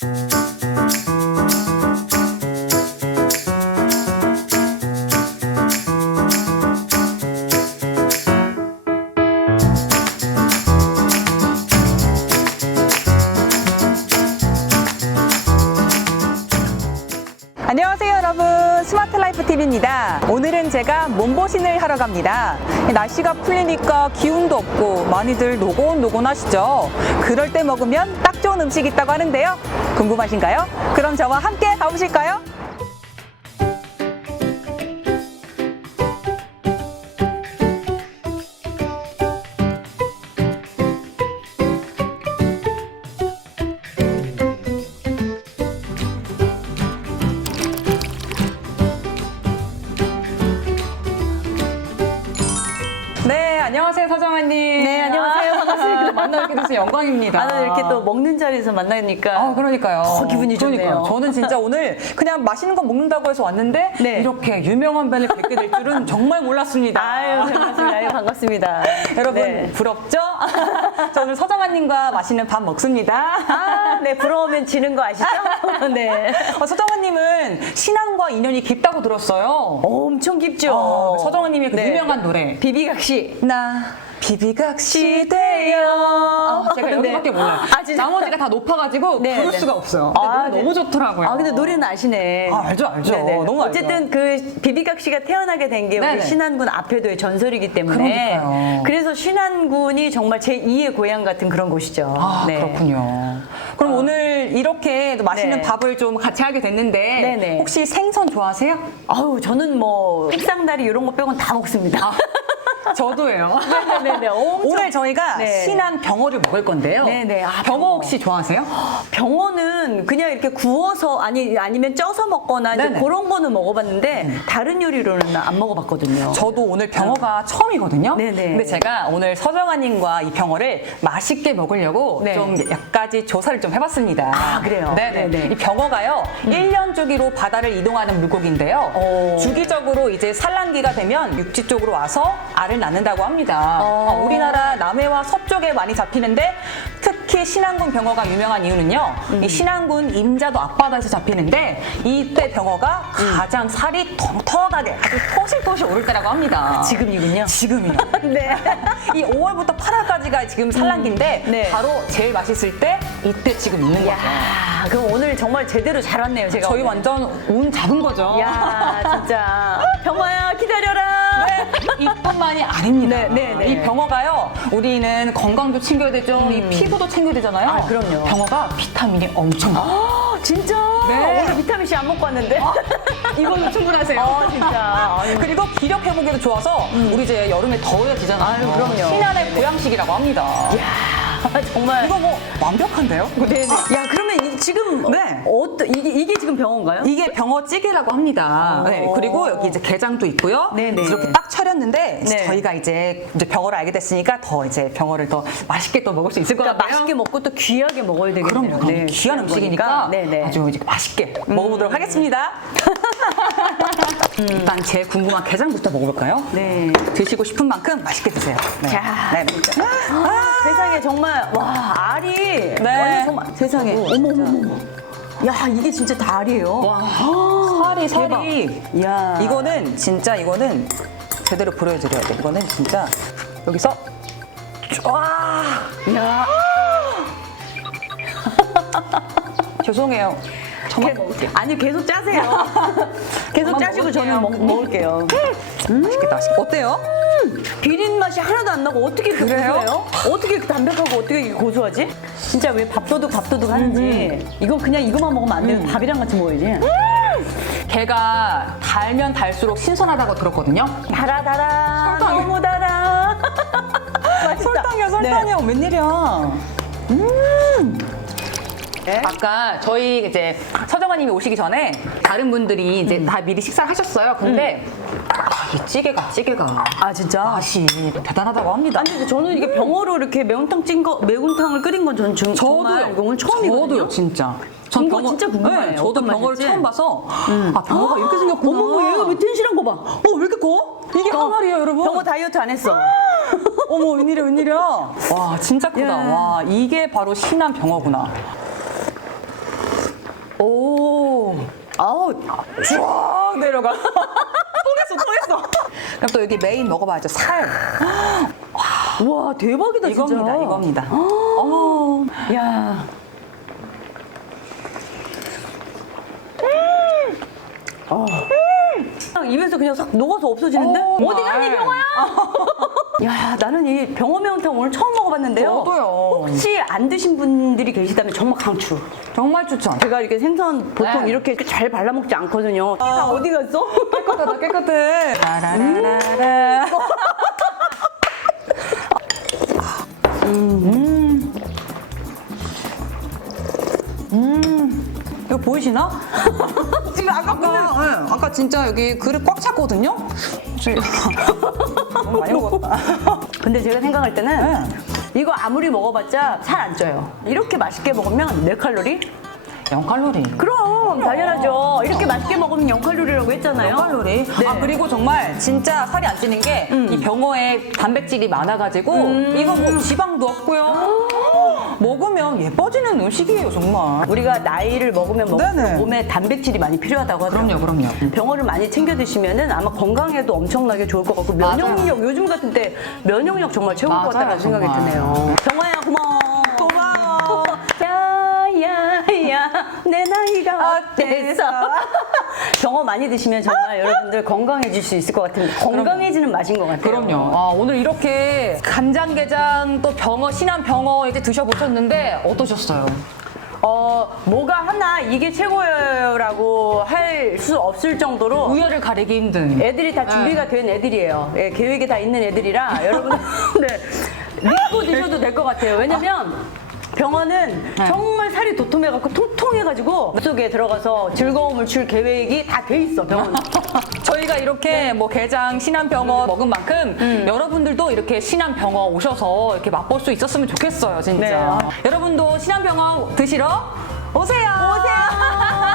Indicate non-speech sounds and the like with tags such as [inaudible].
안녕하세요 여러분. 스마트 라이 프 TV입니다 오늘은 제가 몸보신을 하러 갑니다 날씨가 풀리니까 기운도 없고 많이들 노곤노곤 하시죠 그럴 때 먹으면 딱 좋은 음식이 있다고 하는데요 궁금하신가요? 그럼 저와 함께 가보실까요? 만나뵙게 돼서 영광입니다 나는 이렇게 또 먹는 자리에서 만나니까 아, 그러니까요. 더 기분이 그러니까요. 좋네요. 저는 진짜 오늘 그냥 맛있는 거 먹는다고 해서 왔는데 네. 이렇게 유명한 밴을 뵙게 될 줄은 정말 몰랐습니다. 아유 반갑습니다. 아유 반갑습니다. 여러분 네. 부럽죠? [laughs] 저 오늘 서정아님과 맛있는 밥 먹습니다. 아, 네 부러우면 지는 거 아시죠? [laughs] 네. 어, 서정아님은 신앙과 인연이 깊다고 들었어요. 엄청 깊죠. 어, 서정아님의 그 네. 유명한 노래. 비비각시. 나 비비각시 돼요. 아, 제가 네. 여기밖에 몰라요. 아, 진짜? 나머지가 다 높아가지고 네, 부를 네. 수가 없어요. 근데 아, 노래 네. 너무 좋더라고요. 아 근데 노래는 아시네. 아, 알죠, 알죠. 너무 알죠. 어쨌든 그 비비각시가 태어나게 된 게 우리 네네. 신안군 앞에도의 전설이기 때문에 그러니까요. 그래서 신안군이 정말 제 2의 고향 같은 그런 곳이죠. 아, 네. 그렇군요. 그럼 오늘 이렇게 또 맛있는 네. 밥을 좀 같이 하게 됐는데 네네. 혹시 생선 좋아하세요? 아우 저는 뭐 색상다리 이런 거 빼곤 다 먹습니다. 저도예요. [laughs] 네네네. 오늘 저희가 네. 신안 병어를 먹을 건데요. 네네. 아, 병어 병어. 혹시 좋아하세요? 병어는 그냥 이렇게 구워서 아니 아니면 쪄서 먹거나 이제 네네. 음. 그런 거는 먹어봤는데 다른 요리로는 안 먹어봤거든요. 저도 오늘 병어가 처음이거든요. 네네. 근데 제가 오늘 서정아님과 이 병어를 맛있게 먹으려고 네. 좀 몇 가지 조사를 좀 해봤습니다. 아, 그래요? 네네. 네네. 음. 이 병어가요, 일 1년 주기로 바다를 이동하는 물고기인데요. 오. 주기적으로 이제 산란기가 되면 육지 쪽으로 와서 알을 낳 는다고 합니다. 어. 어, 우리나라 남해와 서쪽에 많이 잡히는데 특히 신안군 병어가 유명한 이유는요. 음. 이 신안군 임자도 앞바다에서 잡히는데 이때 병어가 음. 가장 살이 텅텅하게 아주 토실토실 오를 때라고 합니다. 지금이군요. 지금이요. [laughs] 네. 이 5월부터 8월까지가 지금 산란기인데 음. 네. 바로 제일 맛있을 때 이때 지금 있는 거죠. 야, 그럼 오늘 정말 제대로 잘 왔네요, 제가. 저희 오늘. 완전 운 잡은 거죠. 야, 진짜. 병어야. 이뿐만이 아닙니다. 네, 네, 네. 이 병어가요, 우리는 건강도 챙겨야 되죠. 이 피부도 챙겨야 되잖아요. 아, 그럼요. 병어가 비타민이 엄청 많아요. 아, 진짜? 네. 오늘 비타민C 안 먹고 왔는데. [laughs] 이걸로 충분하세요. 아, 진짜. 아유. 그리고 기력 회복에도 좋아서 우리 이제 여름에 더워지잖아요. 아유, 그럼요. 신안의 보양식이라고 합니다. 야, 정말. 이거 뭐 완벽한데요? 네네. 야, 그러면 이- 지금 네. 어떠 이게 이게 지금 병어인가요? 이게 병어찌개라고 합니다. 오. 네, 그리고 여기 이제 게장도 있고요. 네네. 이렇게 딱 차렸는데 네. 저희가 이제, 이제 병어를 알게 됐으니까 더 이제 병어를 더 맛있게 또 먹을 수 있을 것 그러니까 같아요. 맛있게 먹고 또 귀하게 먹어야 되겠네요. 그럼요. 그럼 네, 귀한 음식이니까 네네. 음. 아주 이제 맛있게 먹어보도록 하겠습니다. 일단 제 궁금한 게장부터 먹어볼까요? 네. 드시고 싶은 만큼 맛있게 드세요. 네. 자, 네. 아, 세상에 정말 와 알이 네. 완전 정말 세상에 어머 어머. 야 이게 진짜 다. 와, 살이. 살이. 야 이거는 진짜 이거는 제대로 보여드려야 돼. 이거는 진짜 여기서 와야 [laughs] 죄송해요. 저만 게- 먹을게요. 아니 계속 짜세요. [laughs] 계속 짜시고 저는 먹을게요. 먹, 먹을게요. 맛있겠다. 맛있겠다. 어때요? 비린 맛이 하나도 안 나고 어떻게 이렇게 그래요? 고소해요? 어떻게 이렇게 담백하고 어떻게 이렇게 고소하지? 진짜 왜 밥도둑 밥도둑 하는지 이거 그냥 이거만 먹으면 안 돼요. 밥이랑 같이 먹어야지. 걔가 달면 달수록 신선하다고 들었거든요. 달아 달아 설탕이- 너무 달아. [laughs] 맛있다. 설탕이야, 설탕이야. 웬일이야. 네. 아까 저희 이제 서정아님이 오시기 전에 다른 분들이 이제 다 미리 식사를 하셨어요. 근데 아, 이 찌개가 찌개가 아 진짜. 맛이 대단하다고 합니다. 아니 근데 저는 이게 병어로 이렇게 매운탕 찐 거, 매운탕을 끓인 건 저는 정, 정말 오늘 처음이거든요. 저도요, 진짜. 이거 진짜 궁금해요. 네, 저도 어떤 병어를 맛일지. 처음 봐서 아 병어가 이렇게 생겼구나. 어머머 얘가 왜 텐실한 거 봐. 어, 왜 이렇게 커? 이게 병어- 항아리예요, 여러분. 병어 다이어트 안 했어. [laughs] 어머, 웬일이야, 웬일이야. 와, 진짜 크다. 야. 와, 이게 바로 신한 병어구나. 오. 아우. 쫙 내려가. [laughs] 통했어, 통했어. 그럼 또 여기 메인 먹어봐야죠. 살. 와, 대박이다, 진짜. 이겁니다, 이겁니다. 어. 야. 어. 그냥 입에서 그냥 싹 녹아서 없어지는데? 어, 어디 갔니. 병어야? [laughs] 야, 나는 이 병어 매운탕 오늘 처음 먹어봤는데요. 저도요. 혹시 안 드신 분들이 계시다면 정말 강추. 정말 추천. 제가 이렇게 생선 보통 네. 이렇게 잘 발라먹지 않거든요. 다 어디 갔어? [laughs] 깨끗하다, 깨끗해. 라라라라. 보이시나? 지금 [laughs] 아까 네, 아까 진짜 여기 그릇 꽉 찼거든요. [laughs] 너무 많이 먹었다. [laughs] 근데 제가 생각할 때는 네. 이거 아무리 먹어봤자 살 안 쪄요. 이렇게 맛있게 먹으면 4칼로리? 0 칼로리. 그럼 당연하죠. 이렇게 맛있게 먹으면 0 칼로리라고 했잖아요. 0 칼로리. 네. 아 그리고 정말 진짜 살이 안 찌는 게 이 병어에 단백질이 많아가지고 이거 뭐 지방도 없고요. 먹으면 예뻐지는 음식이에요 정말. 우리가 나이를 먹으면 먹을수록. 몸에 단백질이 많이 필요하다고 하더라고요. 그럼요, 그럼요. 병어를 많이 챙겨 드시면은 아마 건강에도 엄청나게 좋을 것 같고 맞아요. 면역력 요즘 같은 때 면역력 정말 최고일 것 맞아요, 같다는 생각이 정말. 드네요. 고마워. 고마워. 나이가 어때서 어때서? 병어 [laughs] 많이 드시면 정말 여러분들 건강해질 수 있을 것 같은 건강해지는 맛인 것 같아요. 그럼요. 아, 오늘 이렇게 간장게장 또 병어 신한 병어 이렇게 드셔보셨는데 어떠셨어요? 어 뭐가 하나 이게 최고라고 할 수 없을 정도로 우열을 가리기 힘든. 애들이 다 준비가 된 애들이에요. 예, 계획이 다 있는 애들이라 [laughs] 여러분 네, 믿고 드셔도 될 것 같아요. 왜냐면 병원은 네. 정말 살이 도톰해갖고 통통해가지고 속에 들어가서 즐거움을 줄 계획이 다 돼 있어 병원. [laughs] 저희가 이렇게 뭐 게장 신한 병어 먹은 만큼 여러분들도 이렇게 신한 병어 오셔서 이렇게 맛볼 수 있었으면 좋겠어요, 진짜. 네. 여러분도 신한 병어 드시러 오세요. 오세요.